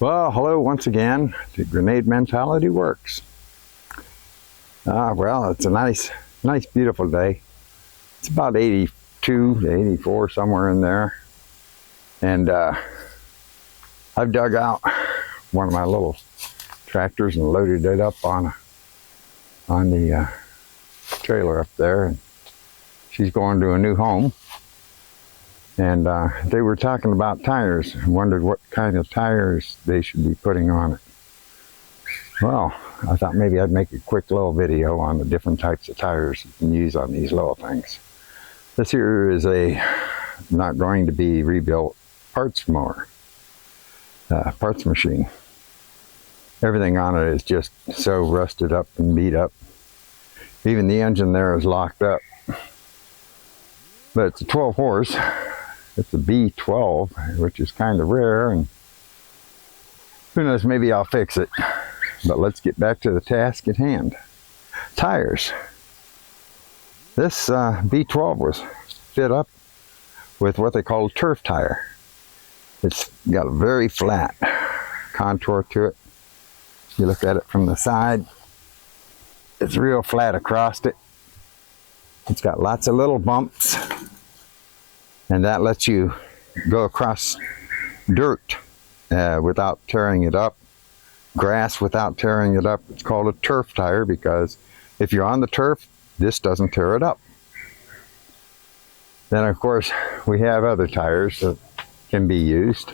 Well, hello once again to Grenade Mentality Works. Well, it's a nice, beautiful day. It's about 82 to 84, somewhere in there. And I've dug out one of my little tractors and loaded it up on the trailer up there. And she's going to a new home. And they were talking about tires and wondered what kind of tires they should be putting on it. Well, I thought maybe I'd make a quick little video on the different types of tires you can use on these little things. This here is a not going to be rebuilt parts mower, parts machine. Everything on it is just so rusted up and beat up. Even the engine there is locked up. But it's a 12 horse. It's a B12, which is kind of rare, and who knows, maybe I'll fix it. But let's get back to the task at hand. Tires. This B12 was fit up with what they call a turf tire. It's got a very flat contour to it. You look at it from the side, it's real flat across it. It's got lots of little bumps, and that lets you go across dirt without tearing it up, grass without tearing it up. It's called a turf tire because if you're on the turf, this doesn't tear it up. Then, of course, we have other tires that can be used.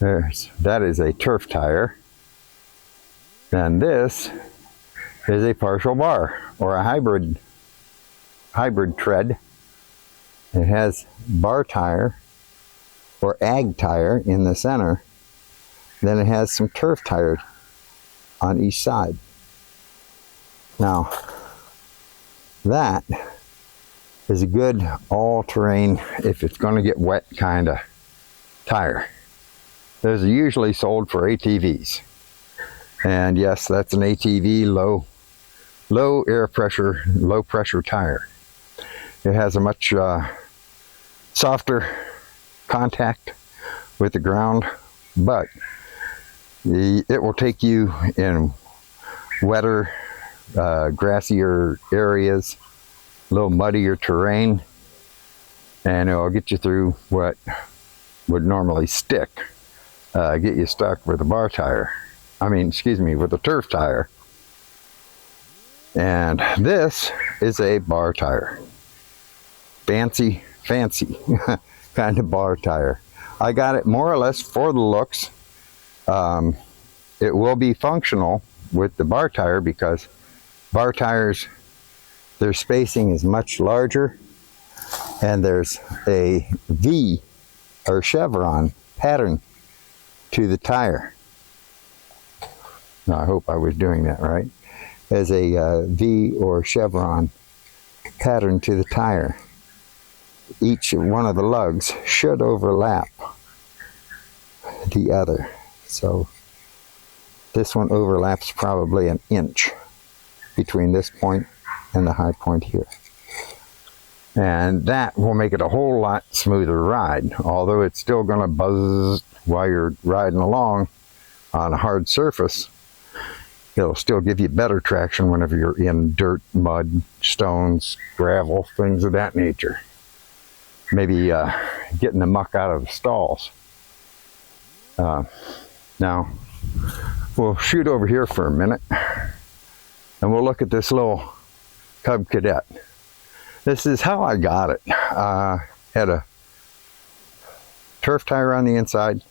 That is a turf tire. And this is a partial bar, or a hybrid tread. It has bar tire or ag tire in the center. Then it has some turf tire on each side. Now, that is a good all-terrain, if it's going to get wet, kind of tire. Those are usually sold for ATVs. And yes, that's an ATV, low air pressure, low pressure tire. It has a much softer contact with the ground, but it will take you in wetter, grassier areas, a little muddier terrain, and it will get you through what would normally stick, get you stuck with a bar tire. With a turf tire. And this is a bar tire. Fancy kind of bar tire. I got it more or less for the looks. It will be functional with the bar tire because bar tires, their spacing is much larger, and there's a V or chevron pattern to the tire. Now, I hope I was doing that right. As a V or chevron pattern to the tire. Each one of the lugs should overlap the other. So this one overlaps probably an inch between this point and the high point here. And that will make it a whole lot smoother ride, although it's still going to buzz while you're riding along on a hard surface. It'll still give you better traction whenever you're in dirt, mud, stones, gravel, things of that nature. Maybe getting the muck out of the stalls. Now, we'll shoot over here for a minute, and we'll look at this little Cub Cadet. This is how I got it. Had a turf tire on the inside,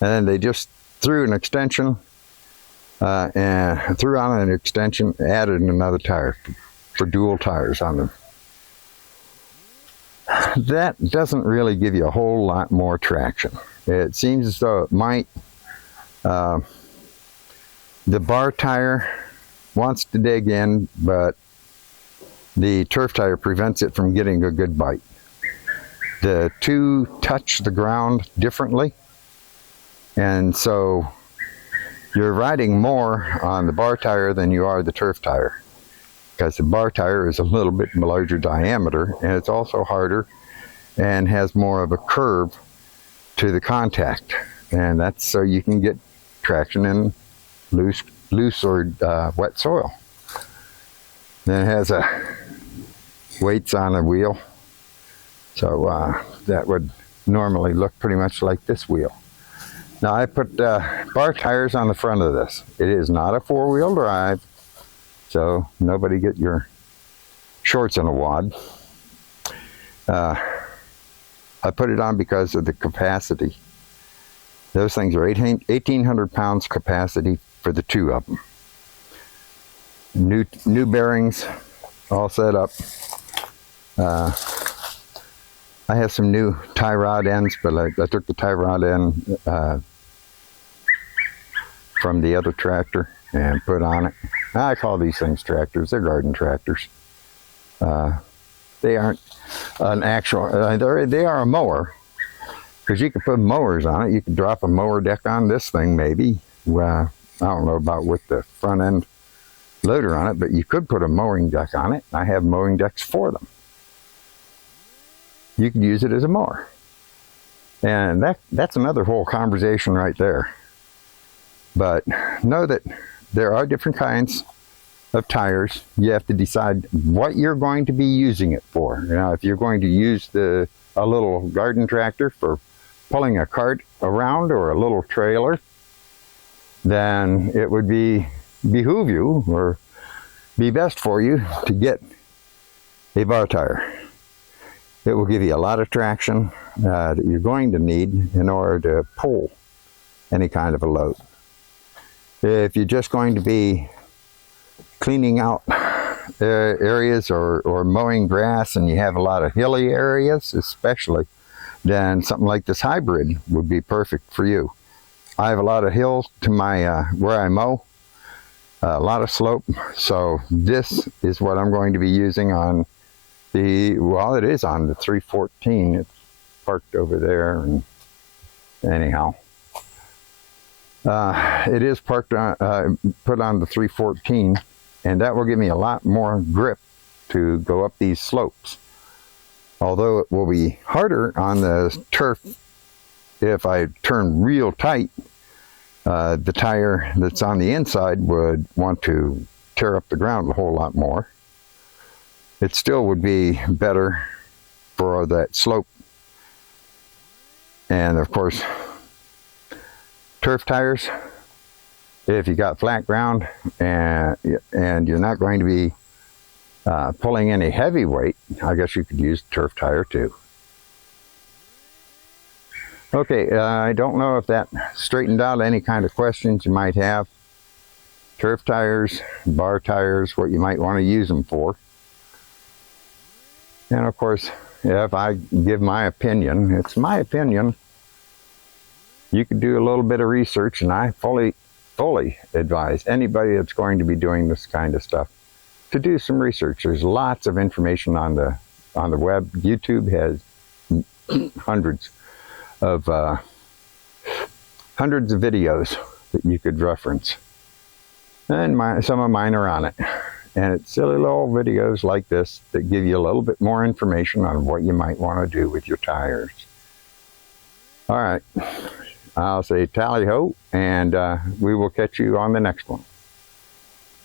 and then they just threw an extension, and threw on an extension, added another tire for dual tires on them. That doesn't really give you a whole lot more traction. It seems as though it might. The bar tire wants to dig in, but the turf tire prevents it from getting a good bite. The two touch the ground differently, and so you're riding more on the bar tire than you are the turf tire, because the bar tire is a little bit larger diameter, and it's also harder and has more of a curve to to the contact, and that's so you can get traction in loose or wet soil. Then it has weights on the wheel, so that would normally look pretty much like this wheel. Now I put bar tires on the front of this. It is not a four-wheel drive, so nobody get your shorts in a wad. I put it on because of the capacity. Those things are 1,800 pounds capacity for the two of them. New bearings all set up. I have some new tie rod ends, but I took the tie rod end from the other tractor and put on it. I call these things tractors. They're garden tractors. They aren't an actual, they are a mower, because you could put mowers on it. You could drop a mower deck on this thing maybe. I don't know about with the front end loader on it, but you could put a mowing deck on it. I have mowing decks for them. You could use it as a mower. And that's another whole conversation right there. But know that there are different kinds of tires. You have to decide what you're going to be using it for. Now, if you're going to use a little garden tractor for pulling a cart around or a little trailer, then it would behoove you or be best for you to get a bar tire. It will give you a lot of traction that you're going to need in order to pull any kind of a load. If you're just going to be cleaning out areas or mowing grass and you have a lot of hilly areas especially, then something like this hybrid would be perfect for you. I have a lot of hills to my where I mow, a lot of slope, so this is what I'm going to be using on it is on the 314. It's parked over there, and anyhow. It is parked on, put on the 314, and that will give me a lot more grip to go up these slopes. Although it will be harder on the turf if I turn real tight, the tire that's on the inside would want to tear up the ground a whole lot more. It still would be better for that slope. And of course, turf tires, if you got flat ground and you're not going to be pulling any heavy weight, I guess you could use a turf tire too. Okay, I don't know if that straightened out any kind of questions you might have. Turf tires, bar tires, what you might want to use them for. And of course, if I give my opinion, it's my opinion. You could do a little bit of research, and I fully advise anybody that's going to be doing this kind of stuff to do some research. There's lots of information on the web. YouTube has hundreds of videos that you could reference, and some of mine are on it. And it's silly little videos like this that give you a little bit more information on what you might want to do with your tires. All right, I'll say tally ho, and we will catch you on the next one.